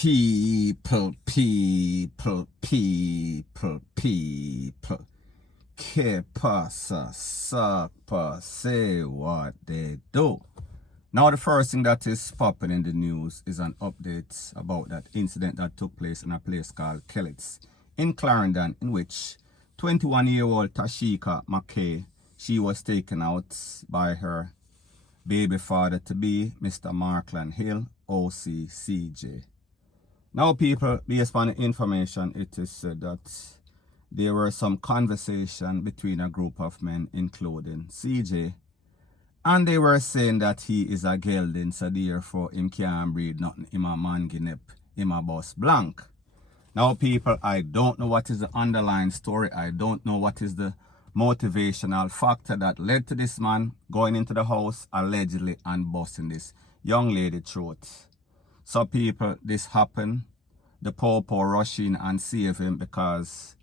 People. Que pasa, sapa, say what they do. Now the first thing that is popping in the news is an update about that incident that took place in a place called Kellets in Clarendon, in which 21-year-old Tashika McKay, she was taken out by her baby father to be Mr. Markland Hill, OCCJ. Now people, based on the information, it is said that there were some conversation between a group of men, including CJ, and they were saying that he is a gelding, so therefore him can't breed nothing, him a man guinep, him a boss blank. Now people, I don't know what is the underlying story, I don't know what is the motivational factor that led to this man going into the house allegedly and busting this young lady throat. So people, this happened, the popo rushed in and saved him because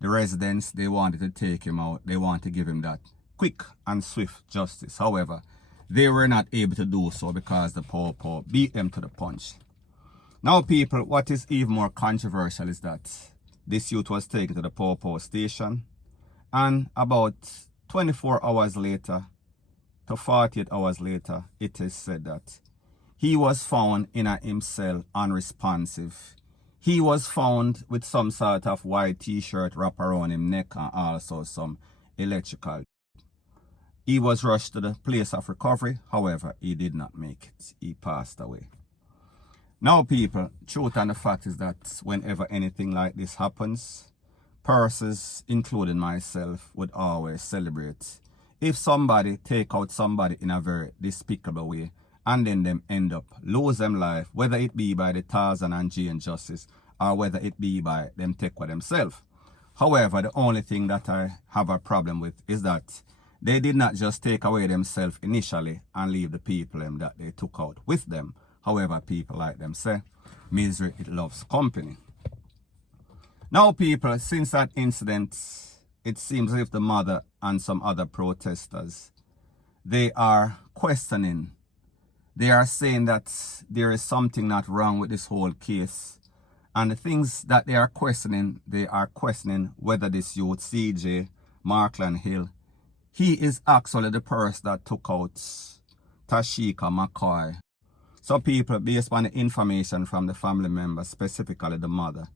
the residents, they wanted to take him out, they wanted to give him that quick and swift justice. However, they were not able to do so because the popo beat them to the punch. Now people, what is even more controversial is that this youth was taken to the popo station, and about 24 hours later to 48 hours later, it is said that he was found in a himself unresponsive. He was found with some sort of white t-shirt wrapped around his neck and also some electrical. He was rushed to the place of recovery. However, he did not make it. He passed away. Now people, truth and the fact is that whenever anything like this happens, persons, including myself, would always celebrate if somebody take out somebody in a very despicable way and then them end up lose them life, whether it be by the Tarzan and Jane justice or whether it be by them take for themselves. However, the only thing that I have a problem with is that they did not just take away themselves initially and leave the people that they took out with them. However, people like them say, misery, it loves company. Now people, since that incident, it seems as if the mother and some other protesters, they are questioning. They are saying that there is something not wrong with this whole case. And the things that they are questioning whether this youth, CJ Markland Hill, he is actually the person that took out Tashika McKay. So people, based on the information from the family members, specifically the mother,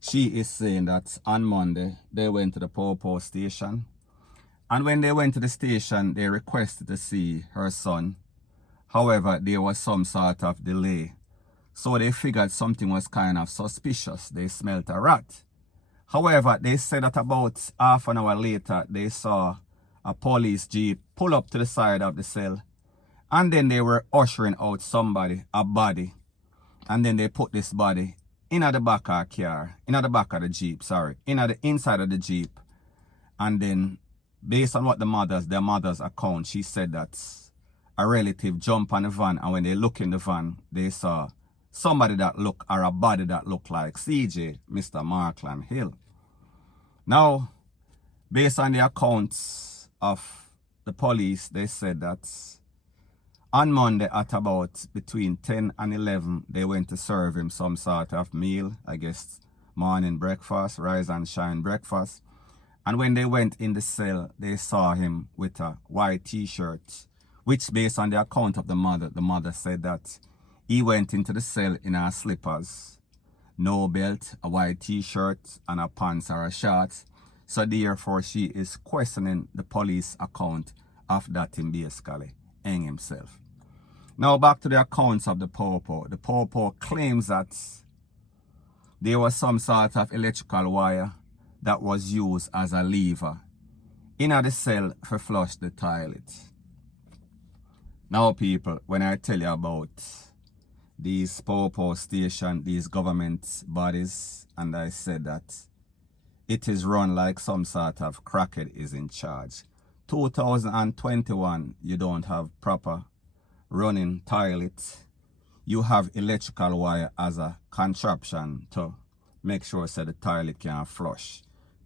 she is saying that on Monday, they went to the popo station. And when they went to the station, they requested to see her son. However, there was some sort of delay. So they figured something was kind of suspicious. They smelt a rat. However, they said that about half an hour later, they saw a police jeep pull up to the side of the cell. And then they were ushering out somebody, a body. And then they put this body in the back of the car, in the back of the jeep, in the inside of the jeep. And then, based on what their mother's account, she said that a relative jumped on the van, and when they look in the van, they saw somebody that looked, or a body that looked like CJ, Mr. Markland Hill. Now, based on the accounts of the police, they said that on Monday at about between 10 and 11, they went to serve him some sort of meal, I guess morning breakfast, rise and shine breakfast. And when they went in the cell, they saw him with a white t-shirt, which based on the account of the mother said that he went into the cell in her slippers, no belt, a white t-shirt, and a pants or a shorts. So therefore, she is questioning the police account of that him basically hang himself. Now back to the accounts of the popo. The popo claims that there was some sort of electrical wire that was used as a lever in the cell for flush the toilet. Now people, when I tell you about these popo station, these government bodies, and I said that it is run like some sort of crackhead is in charge. 2021, you don't have proper running toilet. You have electrical wire as a contraption to make sure so the toilet can flush.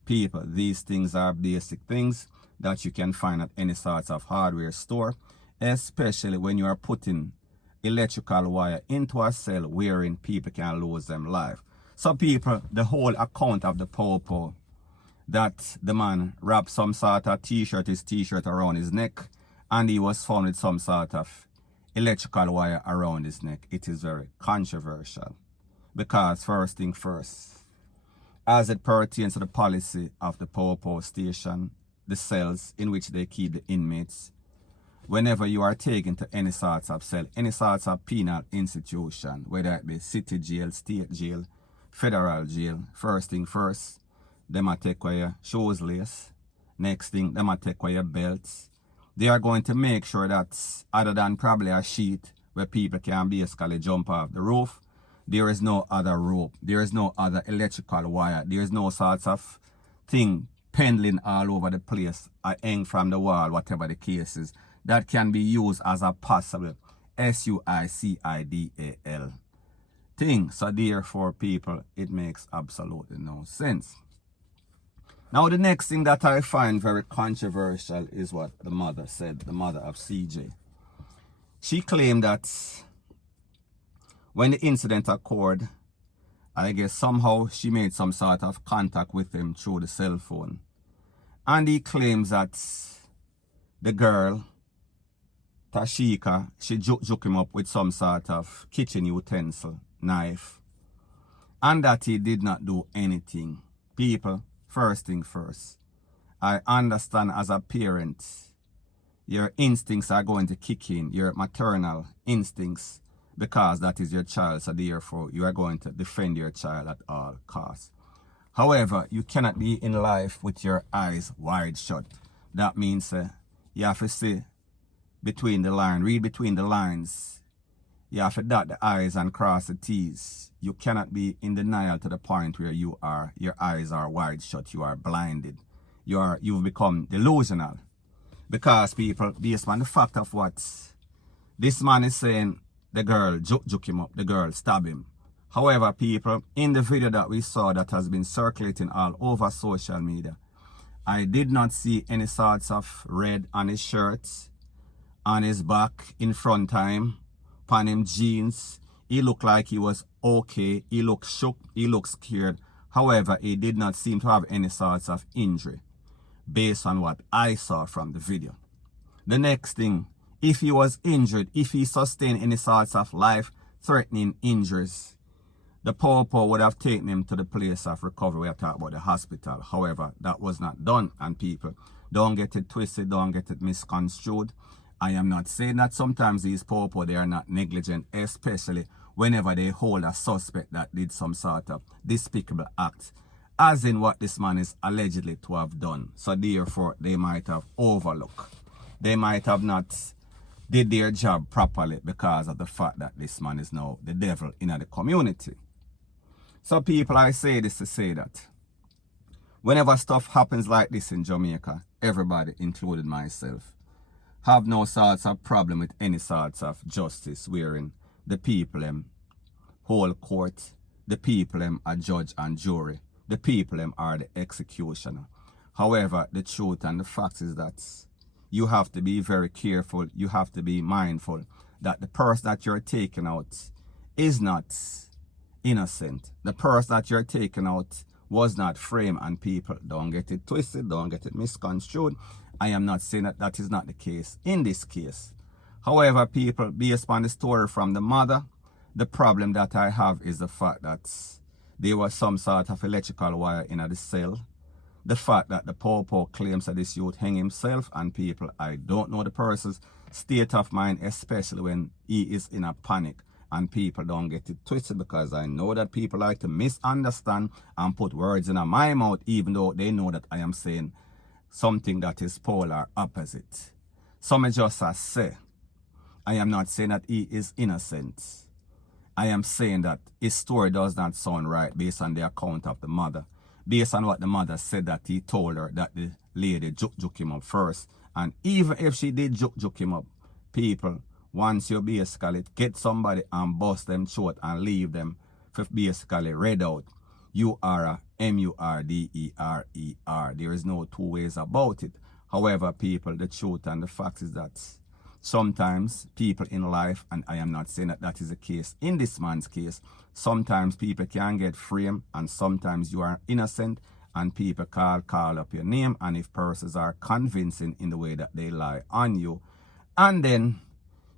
People, these things are basic things that you can find at any sort of hardware store, especially when you are putting electrical wire into a cell wherein people can lose them life. So people, the whole account of the popo that the man wrapped some sort of his t-shirt around his neck, and he was found with some sort of electrical wire around his neck. It is very controversial because first thing first, as it pertains to the policy of the popo station, the cells in which they keep the inmates, whenever you are taken to any sorts of cell, any sorts of penal institution, whether it be city jail, state jail, federal jail, first thing first, them a take away your shoes lace. Next thing, them a take away your belts. They are going to make sure that other than probably a sheet where people can basically jump off the roof, there is no other rope, there is no other electrical wire, there is no sorts of thing pendling all over the place, or hang from the wall, whatever the case is, that can be used as a possible suicidal thing. So therefore, people, it makes absolutely no sense. Now, the next thing that I find very controversial is what the mother said, the mother of CJ. She claimed that when the incident occurred, I guess somehow she made some sort of contact with him through the cell phone. And he claims that the girl, Tashika, she juke him up with some sort of kitchen utensil, knife, and that he did not do anything. People, first thing first, I understand as a parent, your instincts are going to kick in, your maternal instincts, because that is your child, so therefore you are going to defend your child at all costs. However, you cannot be in life with your eyes wide shut. That means you have to see between the lines, read between the lines. You have to dot the I's and cross the T's. You cannot be in denial to the point where your eyes are wide shut, you are blinded. You've become delusional. Because people, based on the fact of what this man is saying, the girl juke him up, the girl stab him. However, people, in the video that we saw that has been circulating all over social media, I did not see any sorts of red on his shirt, on his back, in front of him, on him jeans. He looked like he was okay. He looked shook. He looked scared. However, he did not seem to have any sorts of injury based on what I saw from the video. The next thing, if he was injured, if he sustained any sorts of life-threatening injuries, the popo would have taken him to the place of recovery. We are talking about the hospital. However, that was not done. And people, don't get it twisted, don't get it misconstrued. I am not saying that sometimes these popo, they are not negligent, especially whenever they hold a suspect that did some sort of despicable act, as in what this man is allegedly to have done. So therefore, they might have overlooked. They might have not did their job properly because of the fact that this man is now the devil in the community. So people, I say this to say that whenever stuff happens like this in Jamaica, everybody, including myself, have no sorts of problem with any sorts of justice wherein the people whole court, the people are judge and jury, the people are the executioner. However, the truth and the fact is that you have to be very careful, you have to be mindful that the person that you're taking out is not innocent. The person that you're taking out was not framed, and people, don't get it twisted, don't get it misconstrued. I am not saying that that is not the case in this case. However, people, based on the story from the mother, the problem that I have is the fact that there was some sort of electrical wire in the cell. The fact that the popo claims that this youth hang himself, and people, I don't know the person's state of mind, especially when he is in a panic. And people, don't get it twisted, because I know that people like to misunderstand and put words in my mouth, even though they know that I am saying something that is polar opposite. Some just say, I am not saying that he is innocent. I am saying that his story does not sound right based on the account of the mother. Based on what the mother said, that he told her that the lady juke him up first. And even if she did juke him up, people, once you basically get somebody and bust them short and leave them for basically read out, you are a M-U-R-D-E-R-E-R. There is no two ways about it. However, people, the truth and the fact is that Sometimes people in life, and I am not saying that that is the case in this man's case, sometimes people can get framed, and sometimes you are innocent and people call up your name, and if persons are convincing in the way that they lie on you, and then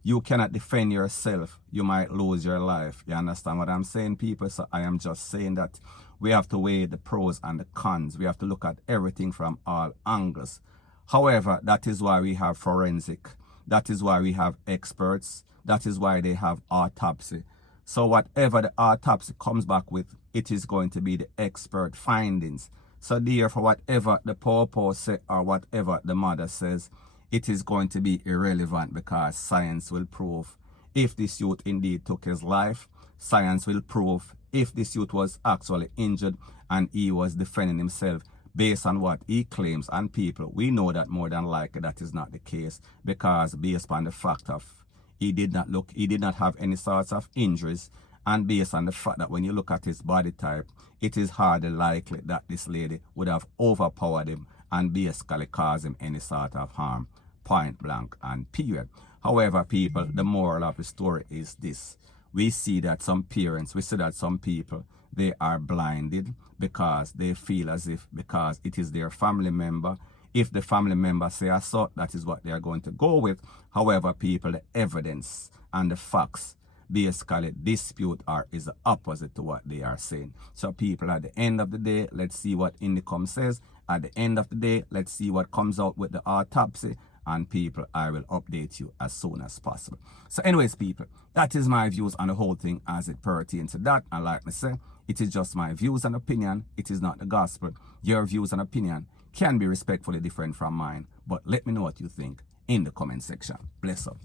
you cannot defend yourself, you might lose your life. You understand what I'm saying, people? So I am just saying that we have to weigh the pros and the cons. We have to look at everything from all angles. However, that is why we have forensic. That is why we have experts. That is why they have autopsy. So whatever the autopsy comes back with, it is going to be the expert findings. So therefore, whatever the pawpaw say or whatever the mother says, it is going to be irrelevant, because science will prove if this youth indeed took his life. Science will prove if this youth was actually injured and he was defending himself based on what he claims. And people, we know that more than likely that is not the case, because based on the fact of he did not have any sorts of injuries, and based on the fact that when you look at his body type, it is hardly likely that this lady would have overpowered him and basically caused him any sort of harm, point blank and period. However, people, the moral of the story is this. We see that some parents, we see that some people, they are blinded because they feel as if, because it is their family member, if the family member say so, that is what they are going to go with. However, people, the evidence and the facts basically dispute or is the opposite to what they are saying. So people, at the end of the day, let's see what Indicom says. At the end of the day, let's see what comes out with the autopsy. And people, I will update you as soon as possible. So anyways, people, that is my views on the whole thing as it pertains to that. And like I say, it is just my views and opinion. It is not the gospel. Your views and opinion can be respectfully different from mine. But let me know what you think in the comment section. Bless up.